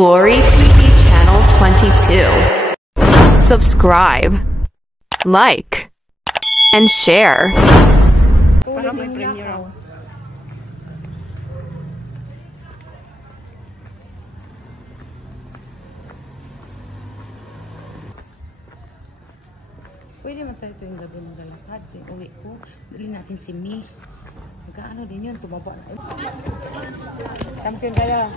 Flory TV Channel 22. Subscribe, like, and share. Para may premiere ako. Pwede man tayo yung gabi ng lalakad. Uwi ko. Dali natin si Mi. Magkaano din yun. Tumaba na. Champion kaya.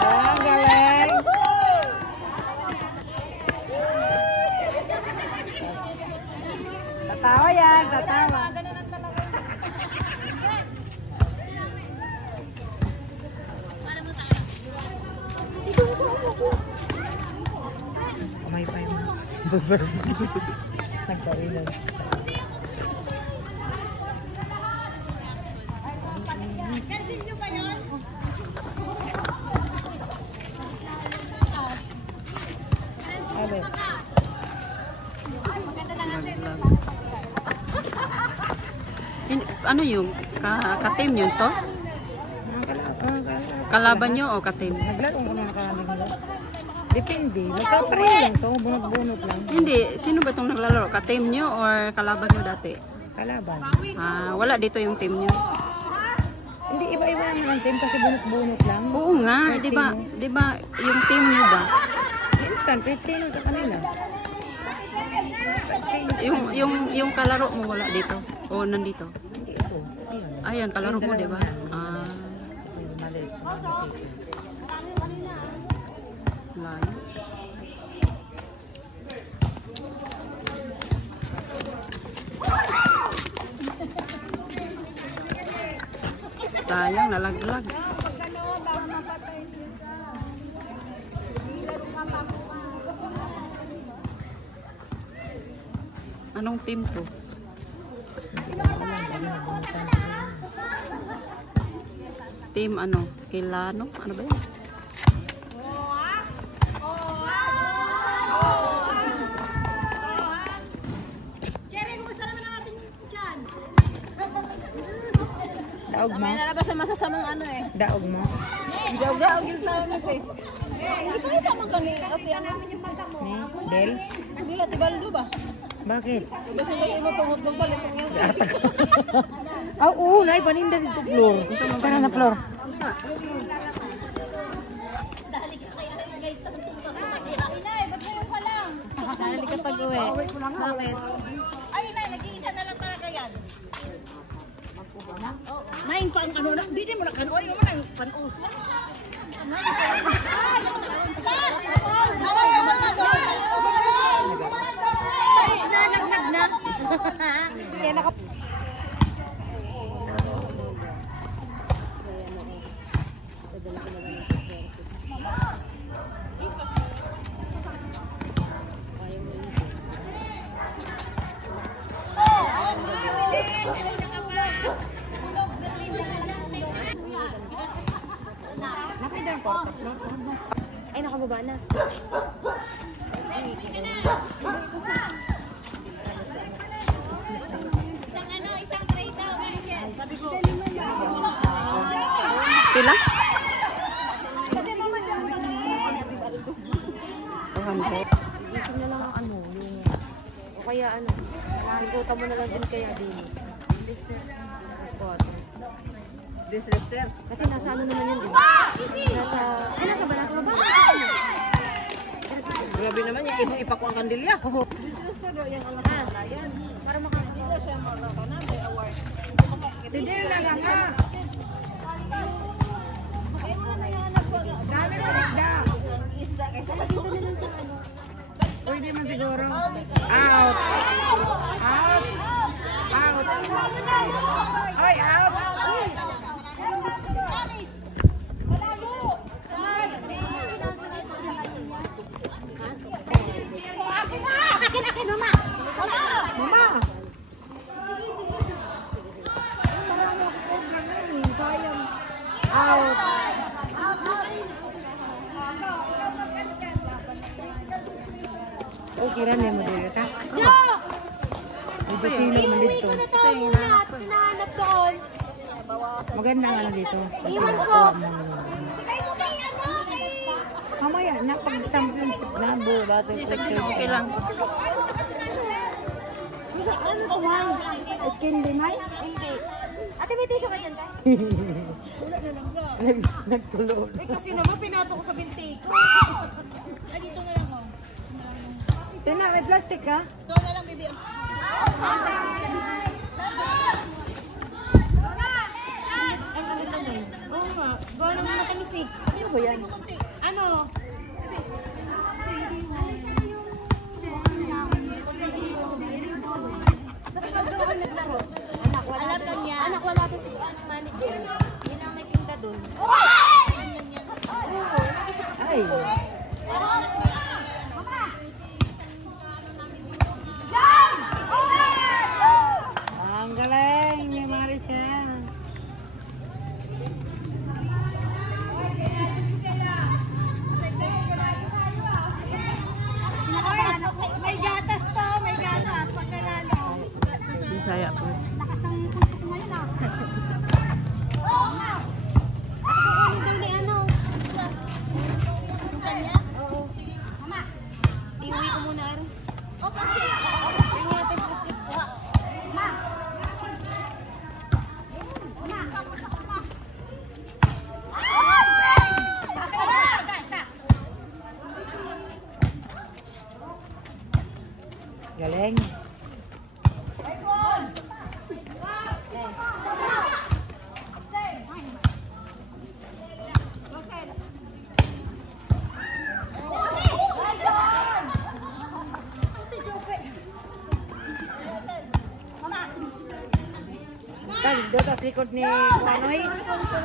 Ah, galing. Tatawa yan. Tatawa. Kamay pa yung nagparilan. Ano yung ka-team yun to? Kalaban nyo o ka-team? Naglaro ko na nakalimut. Depende. Magkapare lang to. Bunot-bunot lang. Hindi. Sino ba itong naglalaro? Ka-team nyo or kalaban nyo dati? Kalaban. Ah, wala dito yung team nyo. Hindi, iba-iba naman ang team kasi bunot-bunot lang. Oo nga. Di ba yung team nyo ba? Minsan, kahit sino sa kanila. Yung kalaro mo wala dito? O nandito? Hindi ito. Ayan, kalaro mo, di ba? Ah. Mali. Layo. Sayang, nalaglag. Anong team to? Team ano? Kilano? Ano ba yun? Daog mo? May nalabas sa masasamang ano eh. Daog mo? Daog yung tao nito eh. Hindi pa ito man kani. Ate, ano namin yung mata mo? Ni? Del? Hindi, ate Baldo ba? Bakit? Kasi may mo tungod ng palit ng yan. Ah, oo. Naay paninda dito, Flor. Kana na, Flor. Dahil ka pag-uwi. Bakit? Ay, na, nag-iisa na lang talaga yan. Main pa ang ano na, hindi mo na kanoy, mo na yung pan-us na. Nalagnag na. Kaya naka... Ay, nakababa na. Isang tray daw. Sabi ko. Pila? 200. Gusto na lang ang ano, yung... O kaya ano, ikuta mo na lang din kaya din. This Lester. Kasi nasa ano naman yun, diba? Nasa... Ay, nasa ba? Nasa baba? Grabe naman yan, ibang ipak ang kandilya. Oo. This Lester daw yung alam na yan. Para makakita. Hindi siya makaka na, may award. Hindi na lang nga. Ay, mo na yung anak ko. Dami mo isda. Isda kaysa Dito na lang sa ano. Pwede man siguro. Out. Out. Out. Ay, out. Akin, mama. Mama. Out. Okay, ran mo dito ta. Sino naman dito? Ito yung hinahanap ko. Hinahanap doon. Maganda nga na dito. Iwan ko. Mamaya, napag-championship na bo. Hindi, saglit, okay lang. Ano to, man? Skin din, man? Hindi. Ate, may tissue ka dyan, ka? Nagtulo. Kasi naman, pinato ko sa binti ko. Ay, dito na lang, oh. Tina, may plastic ka? Doon na lang, baby. Oo nga. Gawa naman matamis eh. Ano ba yan? Ano? Alam niya. Anak, wala to si manager. Yun ang may tinda doon. Ay. Ang galing ni Marisa. May gatas to, may gatas. Pagkalalo. Bisaya po. Lakas ng puso ko ngayon ah. Ate, kukunin daw ni ano. Kanya? Oo. Mama. Iuwi ko muna rin. Opo. Iuwi natin yung biscuit ko. Ma. Galing. Tadi doon sa likod ni Manoy.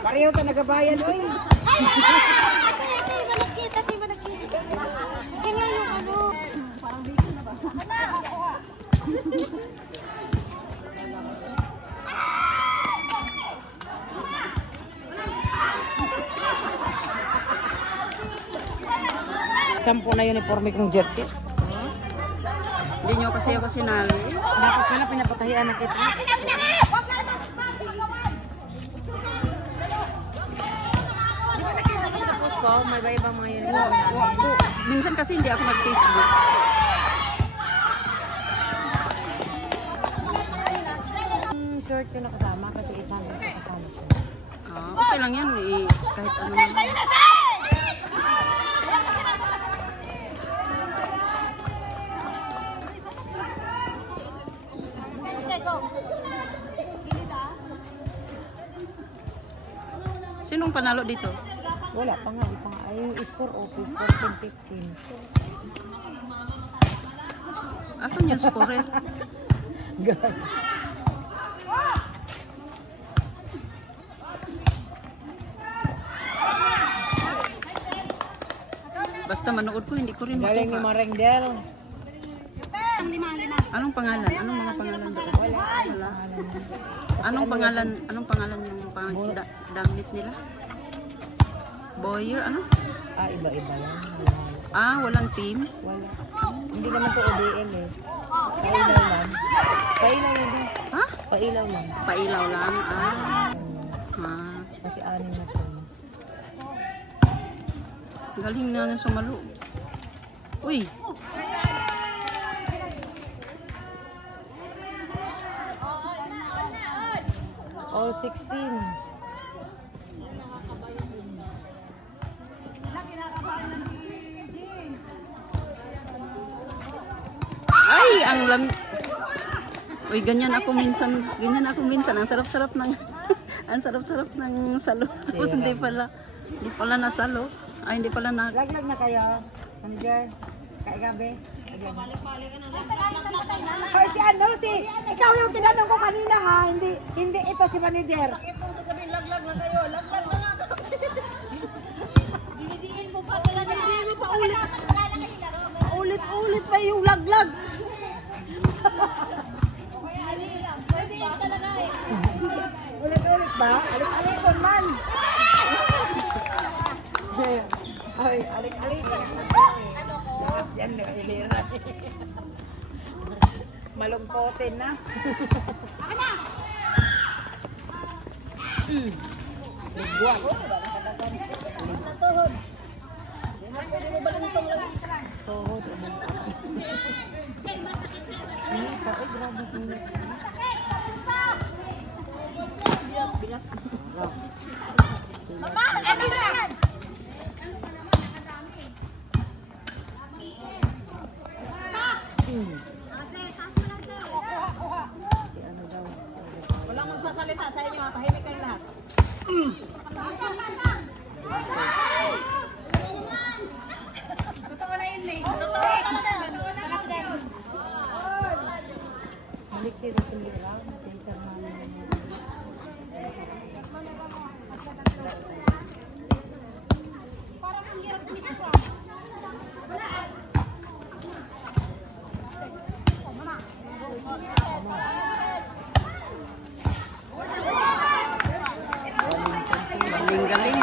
Pareho ka nagabayan, oy. Ate, malagkit. Ate, malagkit. Kaya yung ano. Parang dito na ba? Sampo na uniforme kong jersey. Hindi nyo kasi ako sinali. Dapat pala pinapatahian na kita. Di ba nakita ko sa post ko, may iba-ibang mga uniform namin. Minsan kasi hindi ako mag-Facebook. Yung short ko nakasama kasi isang nakasama ko. Okay lang yan eh. Kahit ano. Sinong panalo dito? Wala pa nga, ay yung score o 14-15. Asan yung scorer? Basta manood ko, hindi ko rin Galing ni makuha. Marengdel. Anong pangalan? Anong mga pangalan doon? Wala. Anong pangalan yung damit nila? Boyer, ano? Ah, iba-iba yan. Ah, walang team? Wala. Hindi naman to ODL eh. Pailaw lang. Pailaw lang din. Ha? Pailaw lang. Pailaw lang. Ah. Kasi anim na to. Galing na ng sumalo. Uy! All 16. Ay, ang lam... Uy, ganyan ako minsan. Ang sarap-sarap ng... ang sarap-sarap ng salo. Tapos hindi pala nasalo. Ay, hindi pala na... Laglag na kayo. Manager. Kaya gabi. Ay, si ano, ikaw yung tinanong ko kanina ha. Hindi ito si manager. Ito sasabihin, laglag na kayo. Laglag na nga. Dinidiin mo pa. Dinidiin mo pa ulit. Ulit-ulit pa yung laglag. Ulit-ulit ba? Alik-alikon man. Ay, alik-alikon. Lahat yan, nakahiliran. Malungkotin na. Ligwak. Tuhod. Grabe init. Walang magsasalita sa inyo, tahimik kayong lahat. Totoo na yun, May. Totoo na yun. Malikid na tumira. Center namin. Parang ang hirap mismo. Galing-galing.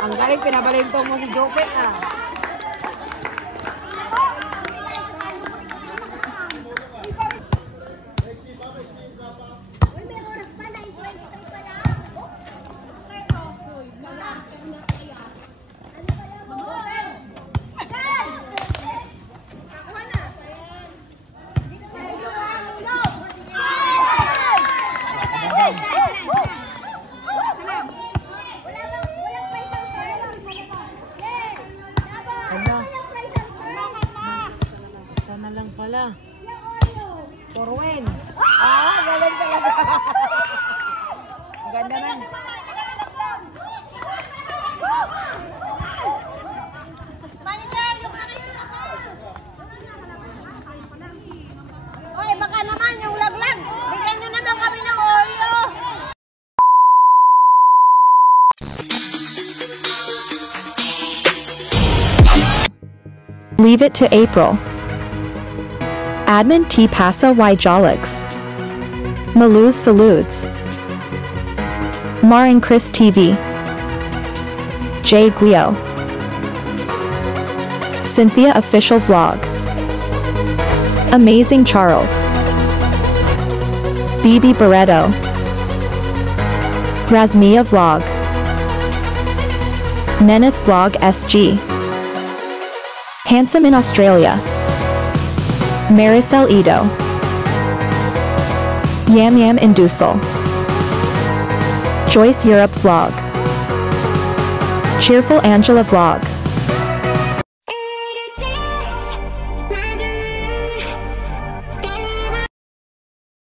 Ang galing, pinabalintong mo si Jope, ah. Sana lang pala. Porwen. Ah, galing talaga. Ang ganda na. Oy, baka naman yung laglag. Bigyan nyo naman kami ng Oreo. Leave it to April. Admin T Pasa Y Jolix. Maluz Salutes. Maring Chris TV. Jay Guio. Cynthia Official Vlog. Amazing Charles. Bibi Barreto. Razmia Vlog. Neneth Vlog SG. Handsome in Australia. Maricel Edo. Yam Yam in Dusel. Joyce Europe Vlog. Cheerful Angela Vlog.